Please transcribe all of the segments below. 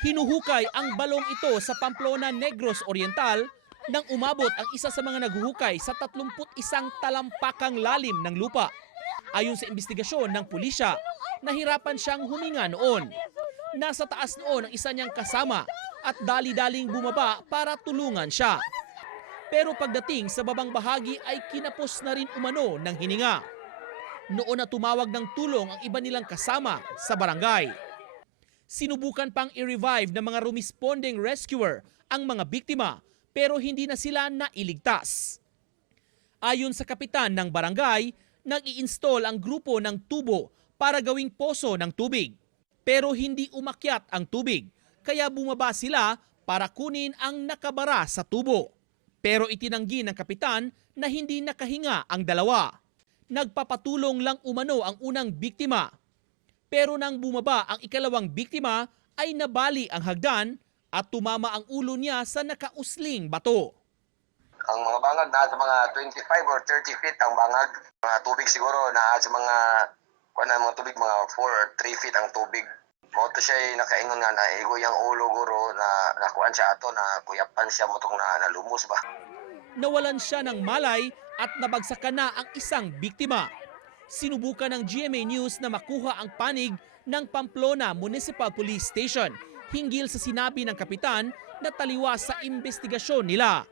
Hinuhukay ang balong ito sa Pamplona, Negros Oriental nang umabot ang isa sa mga naghuhukay sa 31 talampakang lalim ng lupa. Ayon sa investigasyon ng pulisya, nahirapan siyang huminga noon. Nasa taas noon ang isa niyang kasama at dali-daling bumaba para tulungan siya. Pero pagdating sa babang bahagi ay kinapos na rin umano ng hininga. Noon na tumawag ng tulong ang iba nilang kasama sa barangay. Sinubukan pang i-revive ng mga responding rescuer ang mga biktima pero hindi na sila nailigtas. Ayon sa kapitan ng barangay, nag-i-install ang grupo ng tubo para gawing poso ng tubig. Pero hindi umakyat ang tubig, kaya bumaba sila para kunin ang nakabara sa tubo. Pero itinanggi ng kapitan na hindi nakahinga ang dalawa. Nagpapatulong lang umano ang unang biktima. Pero nang bumaba ang ikalawang biktima ay nabali ang hagdan at tumama ang ulo niya sa nakausling bato. Ang mga bangag na sa mga 25 or 30 feet ang bangag. Mga tubig siguro na sa mga tubig, mga 4 or 3 feet ang tubig. Moto siya nakaingon nga na igoy ang ulo guro na nakuan siya ato na kuyapan siya motong na nalumos ba. Nawalan siya ng malay at nabagsakan na ang isang biktima. Sinubukan ng GMA News na makuha ang panig ng Pamplona Municipal Police Station hinggil sa sinabi ng kapitan na taliwas sa investigasyon nila.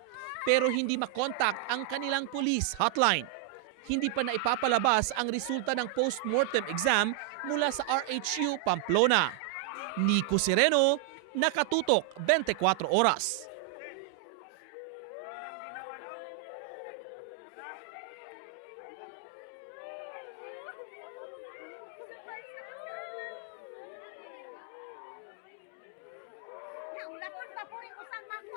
Pero hindi makontak ang kanilang police hotline. Hindi pa naipapalabas ang resulta ng post-mortem exam mula sa RHU Pamplona. Nico Sereno, Nakatutok 24 Oras.